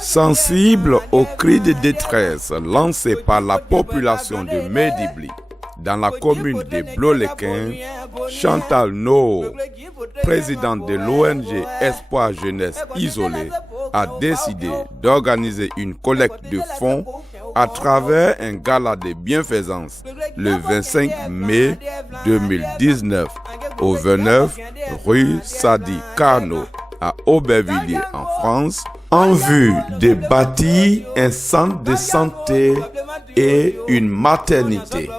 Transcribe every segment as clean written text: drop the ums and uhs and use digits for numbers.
Sensible aux cris de détresse lancés par la population de Medibli dans la commune de Blolequin, Chantal No, présidente de l'ONG Espoir Jeunesse Isolée, a décidé d'organiser une collecte de fonds à travers un gala de bienfaisance le 25 mai 2019 au 29 rue Sadi Carnot à Aubervilliers en France, en vue de bâtir un centre de santé et une maternité.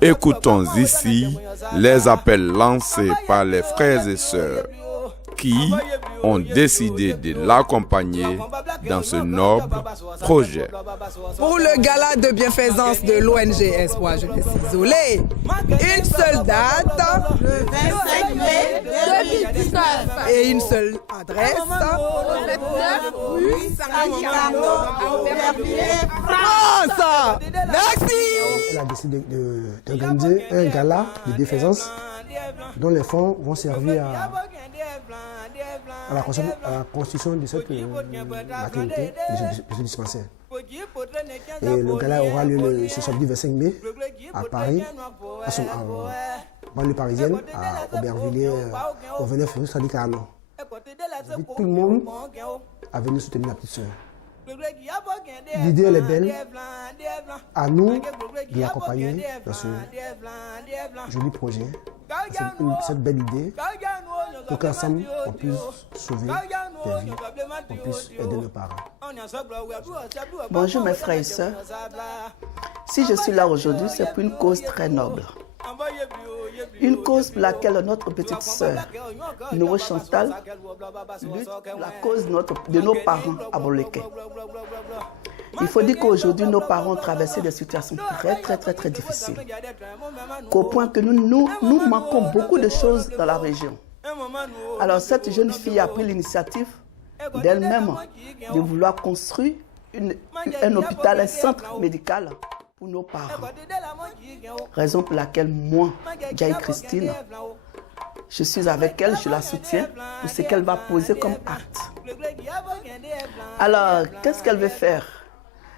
Écoutons ici les appels lancés par les frères et sœurs qui ont décidé de l'accompagner dans ce noble projet. Pour le gala de bienfaisance de l'ONG Espoir Jeunesse Isolée, une seule date, le 25 mai 2019, et une seule adresse, au 29 rue Saint-Carnot à Aubervilliers, France. Merci. Elle a décidé d'organiser un gala de bienfaisance dont les fonds vont servir à la construction de cette maternité, de ce dispensaire. Et le gala aura lieu ce samedi 25 mai à Paris, en banlieue parisienne, à Aubervilliers, au 29 rue Sadi Carnot. J'invite tout le monde à venir soutenir la petite sœur. L'idée elle est belle, à nous de l'accompagner dans ce joli projet. Cette belle idée pour qu'ensemble on puisse sauver des vies, on puisse aider nos parents. Bonjour mes frères et sœurs. Si je suis là aujourd'hui, c'est pour une cause très noble. Une cause pour laquelle notre petite sœur, Noé Chantal, lutte pour la cause de nos parents à Blolequin. Il faut dire qu'aujourd'hui, nos parents ont traversé des situations très difficiles. Qu'au point que nous manquons beaucoup de choses dans la région. Alors cette jeune fille a pris l'initiative d'elle-même de vouloir construire un hôpital, un centre médical pour nos parents. Raison pour laquelle moi, Jai Christine, je suis avec elle, je la soutiens pour ce qu'elle va poser comme acte. Alors, qu'est-ce qu'elle veut faire?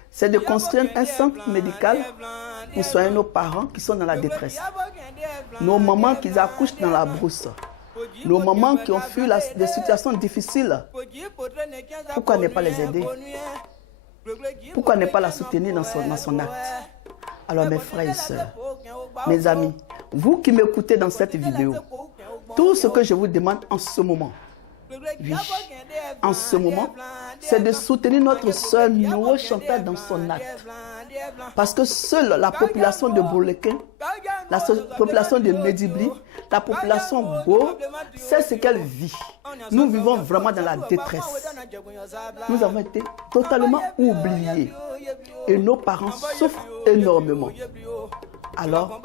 C'est de construire un centre médical pour soigner nos parents qui sont dans la détresse. Nos mamans qui accouchent dans la brousse. Nos mamans qui ont fui des situations difficiles. Pourquoi ne pas les aider? Pourquoi ne pas la soutenir dans son acte? Alors mes frères et sœurs, mes amis, vous qui m'écoutez dans cette vidéo, tout ce que je vous demande en ce moment, oui, en ce moment, c'est de soutenir notre sœur Noé Chantal dans son acte. Parce que seule la population de Blolequin, la population de Medibli, la population Beau, c'est ce qu'elle vit. Nous vivons vraiment dans la détresse. Nous avons été totalement oubliés. Et nos parents souffrent énormément. Alors,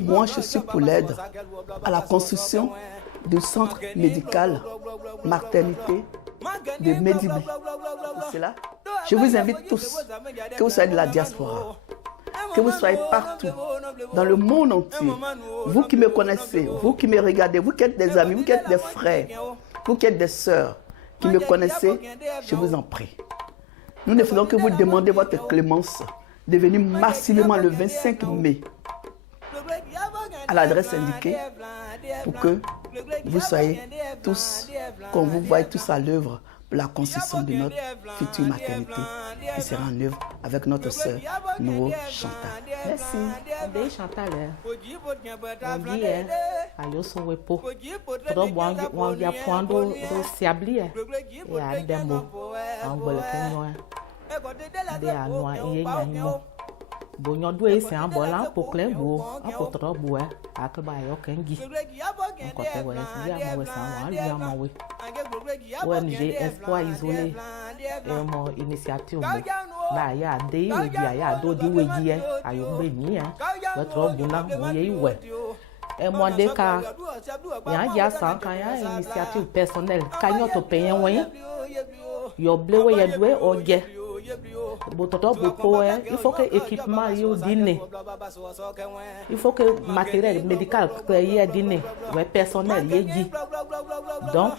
moi je suis pour l'aide à la construction du centre médical, maternité de Medibli. Pour cela, je vous invite tous, que vous soyez de la diaspora, que vous soyez partout, dans le monde entier, vous qui me connaissez, vous qui me regardez, vous qui êtes des amis, vous qui êtes des frères, vous qui êtes des sœurs, qui me connaissez, je vous en prie. Nous ne faisons que vous demander votre clémence de venir massivement le 25 mai à l'adresse indiquée pour que vous soyez tous, qu'on vous voie tous à l'œuvre pour la construction de notre future maternité qui sera en œuvre avec notre sœur Noé Chantal. Merci. Dei Chantal on dit ayo so wepo trop bon ya pondo do siabli e a demo on bole kenyo de anwa iye nyanimo bonyo do ese an bola po clen bo an po tro bo akba yo kengi on ko te we si ya mo we san wa lu ya mo we ONG Espoir Isolée mon initiative na ya de we dia ya do di we ji e ayo gbe mi we tro bo na mo ye iwe mo de ka ya san kan ya initiative personnelle kanyo to peyen won yo blewe ye dwe oge bototo boko il faut que équipement yo dîner il faut que matériel médical y dîner ouais personnel y dit Donc,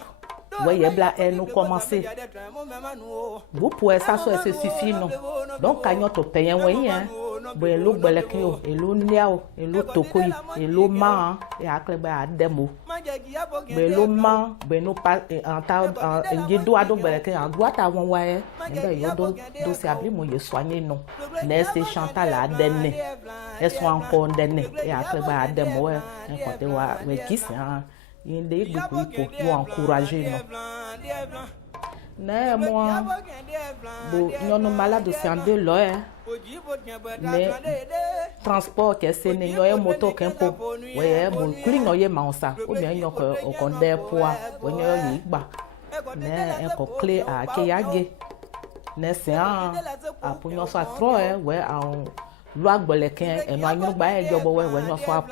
voyez, là, nous commencer. Vous pouvez ça, c'est suffit, non? Donc, quand nous payons, hein, et l'eau belekio, et l'eau niao, et l'eau tokoi, et l'eau ma, et à clébé à demo. Mais l'eau ma, ben nous pas, en ta, en doigt de belekio, en doigt à mon ouais, et ben yo do c'est abli, moi, soigné, non. Mais c'est Chantal à denner. Elles sont encore denner, et à clébé à demo, et côté wa, mais qui c'est, hein? Il est pour encourager, non. Mais moi, nous sommes malades, c'est en deux lois. Mais transport, c'est une moto qui est pour. Oui, mon client, il y a ça. Ou bien, il y a un condé poids. Oui, il y a un bas. Mais un clé à Kayage. Mais c'est un. Pour nous, soit trop, oui, en. Loi Bolekin, et nous avons un job où nous sommes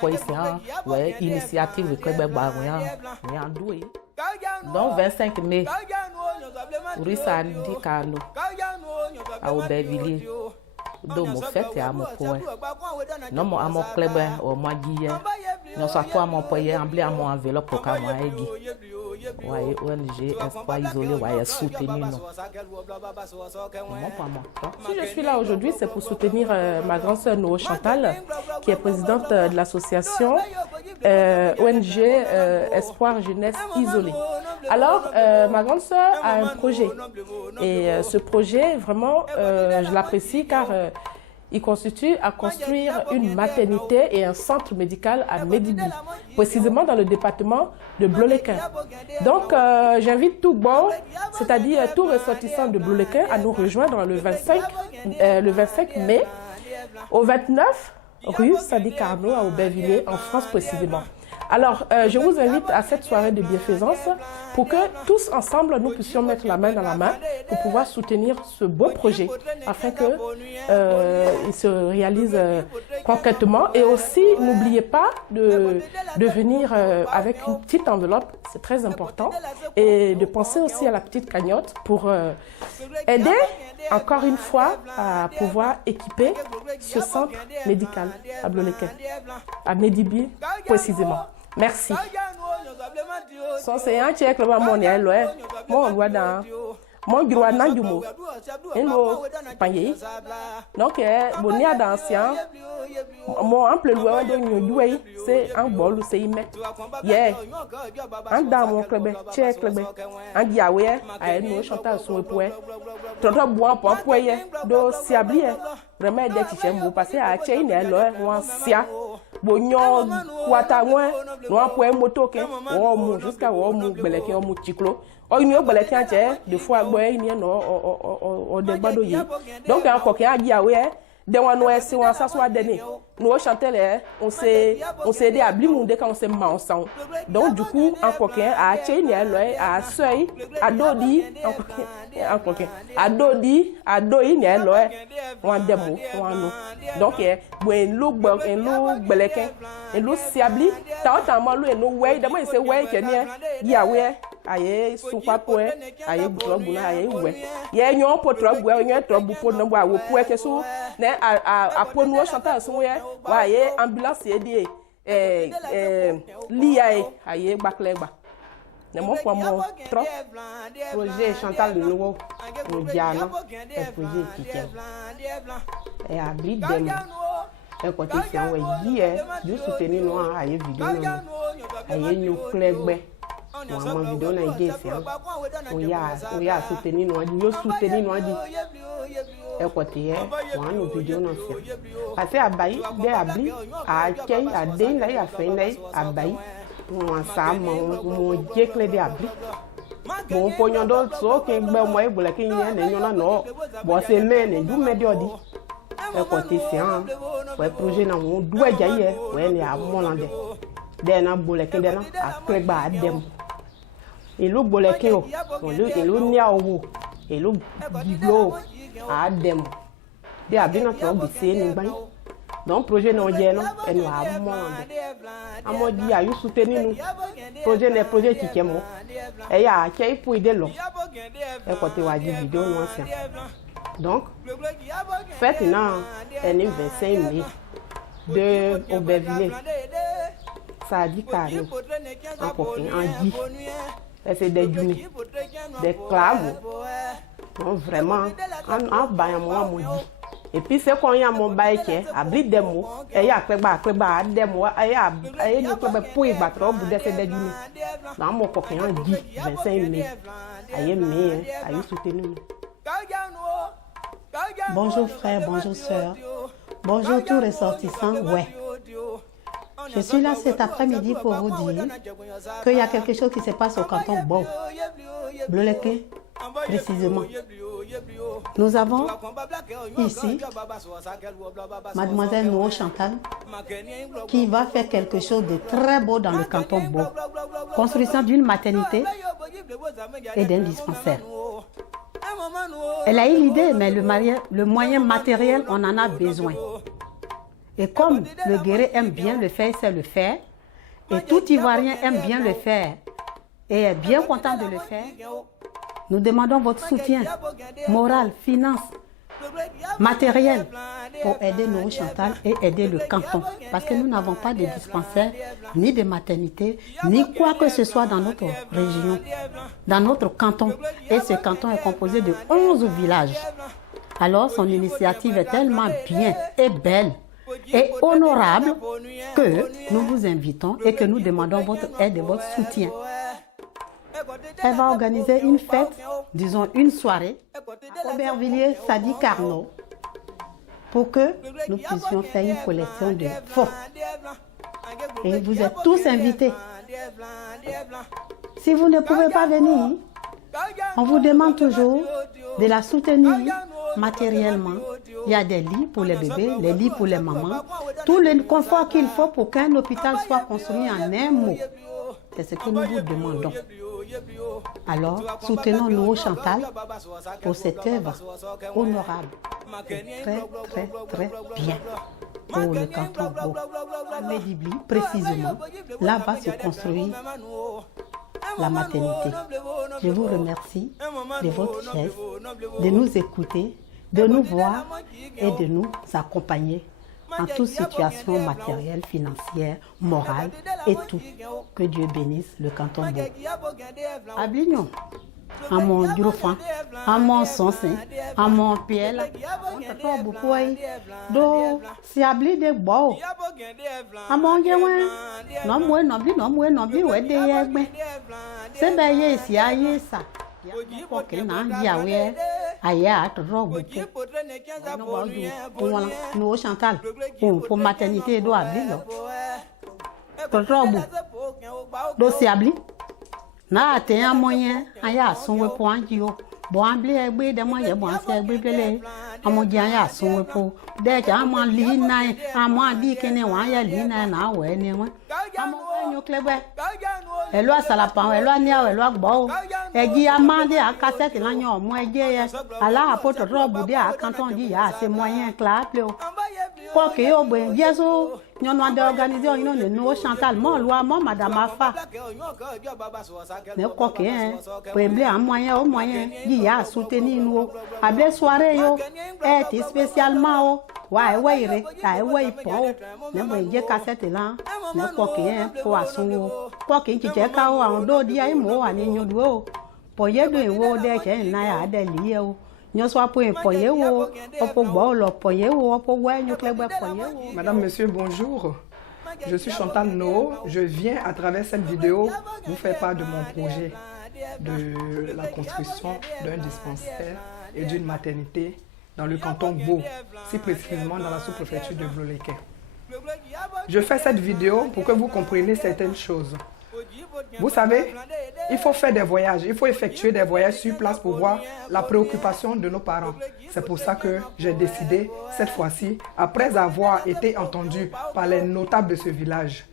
pour ici, ouais, initiative de Québec Barouin, nous avons doué. Donc 25 mai, Rissa dit qu'à nous, à Aubervilliers, donc mon fête et à mon point. Non, mon amour club au mois d'hier, nous sommes toi mon poignet emblé à mon enveloppe pour qu'à moi aiguille. Ouais, ONG, Espoir Isolé, ouais, soutenir nous. Si je suis là aujourd'hui, c'est pour soutenir ma grande sœur Noé Chantal, qui est présidente de l'association ONG Espoir Jeunesse Isolée. Alors, ma grande sœur a un projet. Et ce projet, vraiment, je l'apprécie car il constitue à construire une maternité et un centre médical à Medibli, précisément dans le département de Blolequin. Donc, j'invite tout bon, c'est-à-dire tout ressortissant de Blolequin, à nous rejoindre le 25 mai, au 29 rue Sadi Carnot à Aubervilliers, en France précisément. Alors, je vous invite à cette soirée de bienfaisance pour que tous ensemble, nous puissions mettre la main dans la main pour pouvoir soutenir ce beau projet afin qu'il se réalise concrètement. Et aussi, n'oubliez pas de venir avec une petite enveloppe, c'est très important, et de penser aussi à la petite cagnotte pour aider, encore une fois, à pouvoir équiper ce centre médical à Blolequin, à Medibli précisément. Merci. Son c'est un check le mon elo mon wada mon droit na jumo eno paye donc boni adancien mon ample loi de nyodoué c'est un bol c'est imet yeah en dans mon club check club en diawe a no Chantal son poe toto bois pour poye do siabli vraiment des tichembo passer à chain elo wan sia bonyo kwata wan no poe moto ke o mu jusqu'à o mu beleke o mu chiklo o ni o beleke anche de fois boy ni no o de gbado yi donc en ko ke a diawe de wan no esi wan sa so adene nous Chantal on s'est aidé à blimunder quand on s'est mis ensemble. Donc du coup en coquin à chaîner à seuil à dodi en coquin à dodi à doi né loé on demo on nous donc ben lo beleken et lo siabli ta ma lo no way dama se way ke ne ya we aye supa poe aye drobu na aye we ye nyon potro bu nyon trobu po no wa wo poe ke so ne a po no Chantal so we wa ye ambulance ye liya aye bakleba ne mo kwa mo trop projet Chantal nouveau mondial un projet qui et abri dem e ko ti fi awon yi du soutenir no aye video no aye ñu clegbe mo video na ide fi o ya soutenir no yo soutenir no di e ko ti mo no video na fi ase abayi de abli a kei a de na ya fe na abayi mo sa mo je kle de abli mo ponyo do so ke gbe mo e bole ke yen na nyona no bo se me ne du me de odi e ko ti fi an we projet na mo du eja ye we ni a mo lande de na bole ke de na a kle gba dem elu bole ke o elu ni awo elu giblo a dem de abli na to bi se ni gban donc projet non je non e no a mo lande amodi ayu soutenir nous projet qui kemo e ya ke pour aider lo e ko te wa di video no ancien donc fête na en 25 mai de Aubervilliers Sadi Carlo, un coquin, un dit. C'est des dunes, des clavos. Donc vraiment, un bain à moi, mon dit. Et puis c'est quand il y a mon bail qui est, à bride des mots, et il y a des mots, et il y a des pour y battre au bout de ces des dunes. Dans mon coquin, un dit, 25 mai. Aïe, mais, aïe, soutenu. Bonjour frères, bonjour sœurs, bonjour tous ressortissants, ouais. Je suis là cet après-midi pour vous dire qu'il y a quelque chose qui se passe au canton Bo, Bleu-les-Quins, précisément. Nous avons ici Mademoiselle Noho Chantal qui va faire quelque chose de très beau dans le canton Bo, construction d'une maternité et d'un dispensaire. Elle a eu l'idée, mais le moyen matériel, on en a besoin. Et comme le guerrier aime bien le faire, il sait le faire, et tout Ivoirien aime bien le faire, et est bien content de le faire, nous demandons votre soutien moral, finance, matériel pour aider Noho Chantal et aider le canton. Parce que nous n'avons pas de dispensaire, ni de maternité, ni quoi que ce soit dans notre région, dans notre canton. Et ce canton est composé de 11 villages. Alors son initiative est tellement bien et belle et honorable que nous vous invitons et que nous demandons votre aide et votre soutien. Elle va organiser une fête, disons une soirée, à Aubervilliers Sadi Carnot, pour que nous puissions faire une collection de fonds. Et vous êtes tous invités. Si vous ne pouvez pas venir, on vous demande toujours de la soutenir matériellement. Il y a des lits pour les bébés, les lits pour les mamans, tout le confort qu'il faut pour qu'un hôpital soit construit en un mot. C'est ce que nous vous demandons. Alors, soutenons Noho Chantal pour cette œuvre honorable, très bien pour le canton Bo. À Medibli, précisément, là va se construire la maternité. Je vous remercie de votre geste, de nous écouter, de nous voir et de nous accompagner en toute situation matérielle, financière, morale et tout. Que Dieu bénisse le canton Bo. Ablignon, à mon Durofan, à mon Sonsin, à mon Piel, à mon Boukoui, do si abli de Bo, à mon Yewen, non, moi, ouais, de Yegme. C'est bien ici, aïe, ça. Noho Chantal pour maternité do abli do si abli na te un moyen aya sonwe pour anjio bon abli egbe de moyen bon si egbe bele amoji aya sonwe pour de ja mo li na amo di kene wa ya li na we ni won amo nyo klebe elo asala pan elo ania elo agbo eji amande a cassette la nyo mo eje ala apoto robu de a canton di ya c'est moyen clap le ko ke yo gbe jesu nyon wa de organiser on le Noho Chantal mo loi mo madame afa ne ko ke premier en moyen au moyen di ya soutenir nous able soirée yo est spécialement wa ire ta po ne mo je cassette la ne ko ke pour asun ko ke ti je ka o awon do di ai mo wa ni nyodu o po ye do ewo de che na ya de li o nyo so po ye wo opo gbo lo po ye wo opo we nyo klebe po ye wo. Madame, monsieur, bonjour. Je suis Chantal Noho. Je viens à travers cette vidéo vous faire part de mon projet de la construction d'un dispensaire et d'une maternité dans le canton Bo, si précisément dans la sous-préfecture de Bleu-les-Quins. Je fais cette vidéo pour que vous compreniez certaines choses. Vous savez, il faut faire des voyages, il faut effectuer des voyages sur place pour voir la préoccupation de nos parents. C'est pour ça que j'ai décidé, cette fois-ci, après avoir été entendu par les notables de ce village,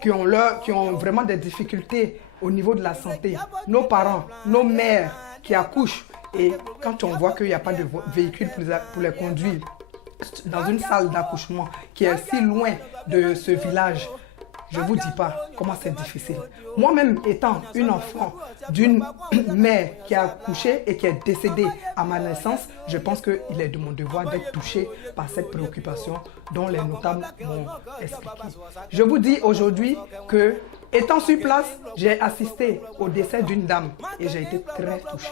qui ont vraiment des difficultés au niveau de la santé, nos parents, nos mères qui accouchent, et quand on voit qu'il n'y a pas de véhicule pour les conduire dans une salle d'accouchement qui est si loin de ce village, je ne vous dis pas comment c'est difficile. Moi-même étant une enfant d'une mère qui a accouché et qui est décédée à ma naissance, je pense qu'il est de mon devoir d'être touché par cette préoccupation dont les notables m'ont expliqué. Je vous dis aujourd'hui que, étant sur place, j'ai assisté au décès d'une dame et j'ai été très touché.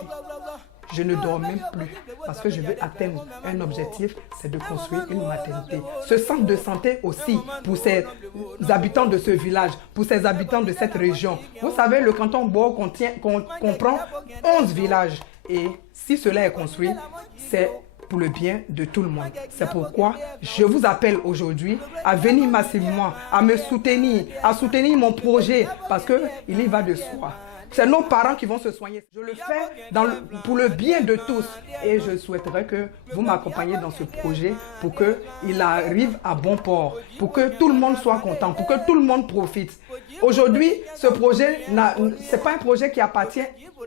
Je ne dors même plus parce que je veux atteindre un objectif, c'est de construire une maternité. Ce centre de santé aussi pour ces habitants de ce village, pour ces habitants de cette région. Vous savez, le canton Bo comprend 11 villages et si cela est construit, c'est pour le bien de tout le monde. C'est pourquoi je vous appelle aujourd'hui à venir massivement, à me soutenir, à soutenir mon projet parce qu'il y va de soi. C'est nos parents qui vont se soigner. Je le fais pour le bien de tous. Et je souhaiterais que vous m'accompagniez dans ce projet pour qu'il arrive à bon port, pour que tout le monde soit content, pour que tout le monde profite. Aujourd'hui, ce projet, ce n'est pas un projet qui appartient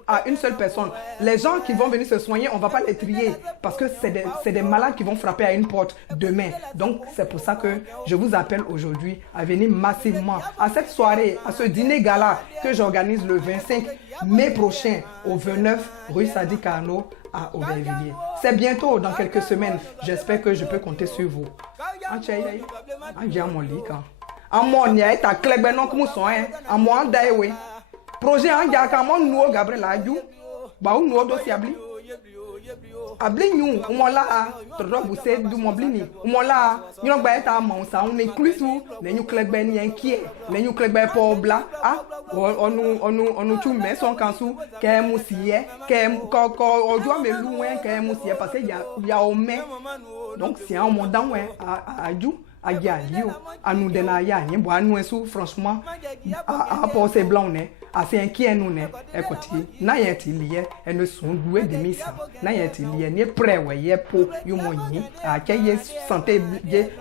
à une seule personne. Les gens qui vont venir se soigner, on ne va pas les trier parce que c'est des malades qui vont frapper à une porte demain. Donc, c'est pour ça que je vous appelle aujourd'hui à venir massivement à cette soirée, à ce dîner gala que j'organise le 25 mai prochain au 29 rue Sadi Carnot à Aubervilliers. C'est bientôt, dans quelques semaines. J'espère que je peux compter sur vous. Projet anja ka mon nuo Gabriel aju ba u nuo do siabli abli nyu umola todo bu se du moblini umola nyo gba eta mo sa un inclusive le nyu klegbe ni enkie le nyu klegbe po bla onu tu me son kansu ke musie ke ko ojo melu wen ke musie parce ya o me donc c'est un monde dans wen aju agialio anu de na ya yin bo anu esu franchement a penser blanc ne a fait inquiet nous ne écoutez na yet lié et ne sont doués de mission na yet lié ni prêt ouais yé po yo moyi a keye santé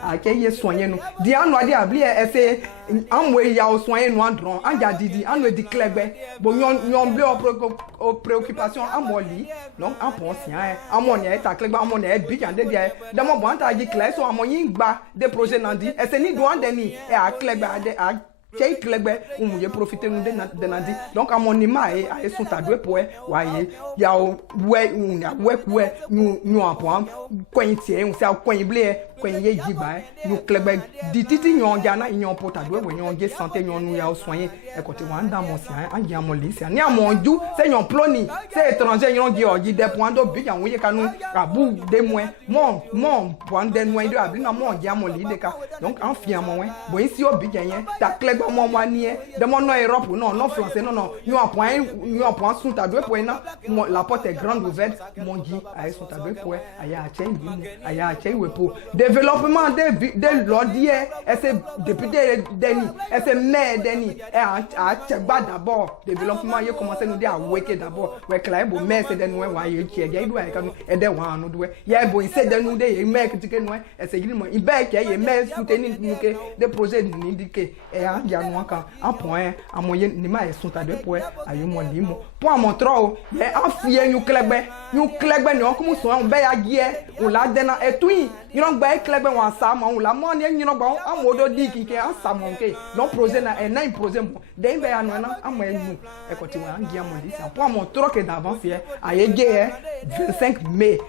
a keye soigner nous di anu adi abli essayer amwe ya o soigner nous andron anja didi anu di clegbe bo yon blé o préoccupation amoli donc en conscient amoni e ta clegbe amoni e bi kan de dia de mo bon ta di clair so amoni gba de projet nandi et c'est ni doan deni e a clegbe a kei clegbe umuye profiter nous de nandi donc amonima e sont ta deux pour waye ya we unya we ñu apon kwentie un se kwenble kwenye jiba ñu clegbe di titi ñon jana ñon pota deux we ñon ge santé ñon nous ya soigner e côté wanda mo si an ya mo li si ni amonju se ñon ploni c'est étranger ñon gi oji de point do bi yan we kanu abu de mon point de noy de abli na mo ja mo li de ka donc en fiamon we bo isi obi yen ta clegbe moi nié de mon nom Europe non français non nous en point sous ta deux points la porte est grande ouverte mon dit à sous ta deux points aya chei wepo développement de l'ordie et c'est député Denis et c'est maire Denis et à Tchegba d'abord développement il commencé nous dire à weke d'abord ouais clair bon maire c'est de nous ouais qui est doit et de wa nous doit il y a bon c'est de nous des maire que nous et c'est il bec il maire soutenir nous que des projets indiqués et en point en moyen ni ma sont à deux points ayo mo limo pour mon trop et en fier ñu clegbe ni on comme so on be ya gie on la dena et tout ñu on gba clegbe wan sa ma on la mo ni ñu no gba on modo di kike an sa mo ke non projet na na projet mo de be ya no na amo enu e ko ti wan gie mo di pour mon trop que d'avance aye gie 25 mai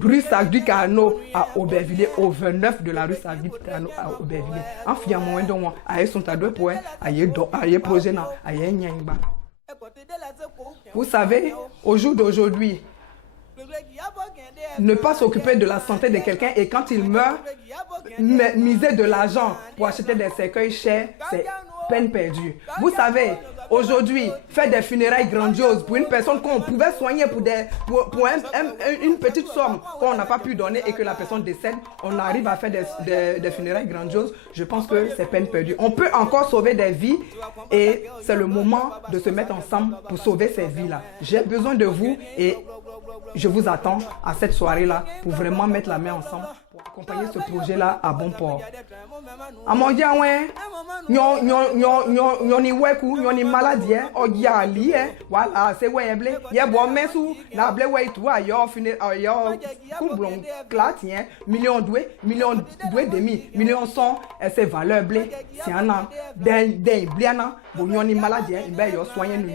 rue Sadi Carnot à Aubervilliers, au 29 de la rue Sadi Carnot à Aubervilliers. En fiamment donc aye sont à deux points, aye projet na aye nyangba. Vous savez, au jour d'aujourd'hui, ne pas s'occuper de la santé de quelqu'un et quand il meurt, miser de l'argent pour acheter des cercueils chers, c'est peine perdue. Vous savez, aujourd'hui, faire des funérailles grandioses pour une personne qu'on pouvait soigner pour une petite somme qu'on n'a pas pu donner et que la personne décède, on arrive à faire des funérailles grandioses, je pense que c'est peine perdue. On peut encore sauver des vies et c'est le moment de se mettre ensemble pour sauver ces vies-là. J'ai besoin de vous et je vous attends à cette soirée-là pour vraiment mettre la main ensemble. accompagner ce projet-là à bon port. À mon dieu, nyoni weku, nyoni maladie, odia li, voilà, c'est weble, y'a bon mesu, la ble we tu a yo fini, yo coublon clatien, million demi, million 100, et c'est valeur blé, c'est un an, den bliana, bon nyoni maladie, ben yo soigner nous,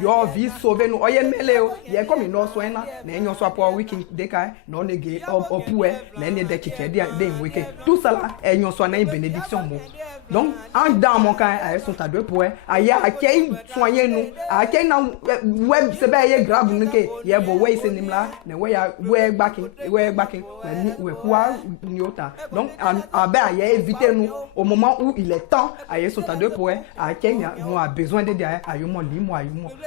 yo vie sauver nous, oye meleo, y'a comme une autre soigne, mais yon soit pour week-end décaille, non négé, au pouet, n'est de qui fait des week-ends. Tout ça là, et yon soit une bénédiction. Donc, en dans mon cas, elles sont à deux points. Aïe, à qui soigner nous, à qui n'a web, c'est bien grave, nous que y'a beau way c'est nimla, ne way backing, ouais quoi, nyota. Donc, à ben aïe éviter nous au moment où il est temps, aïe sont à deux points, à qui nous a besoin de dire, aïe mon lit, moi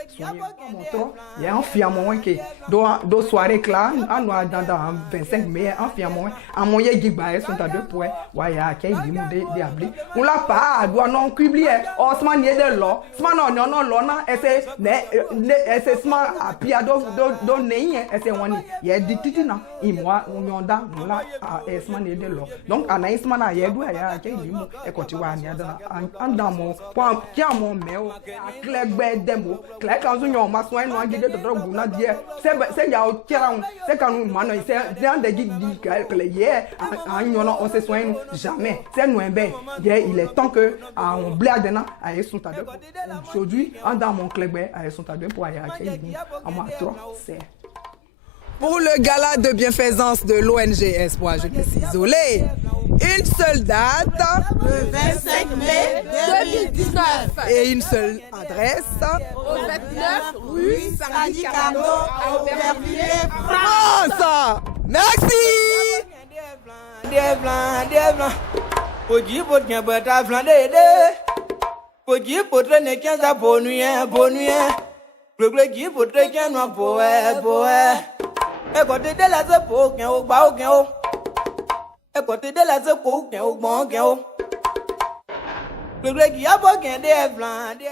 soigner mon tronc. Il y a un fiamment que do soirée là, en nous dans 25 mai, un fiamment, à mon yé bah sont à deux points, ouais à qui dit mon de abli. On l'a pas, doit non cublier. Oh, ce man y est de l'eau. Ce man non, l'on a essayé, ce man a pia do ney, essayé on y a dit titina. Et moi, on y en a, on l'a, ce man y est de l'eau. Donc, anaïs man a y est doué, à qui dit mon, et quand tu vois, dans mon point, tiens mon méo, clair bête démo, clair quand on m'a soin, on a dit de drogue, on a dit, c'est y'a au tiers, c'est quand nous manons, c'est un des guides que les hier, on se soigne jamais. C'est nous un bé. Il est temps que on blague maintenant à son tas de aujourd'hui dans mon club à son tas de pour aller à moi 3 c'est pour le gala de bienfaisance de l'ONG Espoir Jeunesse Isolée. Une seule date, le 25 mai 2019, et une seule adresse, au 29 rue Sadi Cardo à Aubervilliers, France. Merci. Poji potnya bata flande Poji potre ne kenza bonuye Glegle ji potre kenwa boe E kote de la se po ken o gba o ken o E kote de la se po ken o gbon ken o Glegle ji abo ken de flande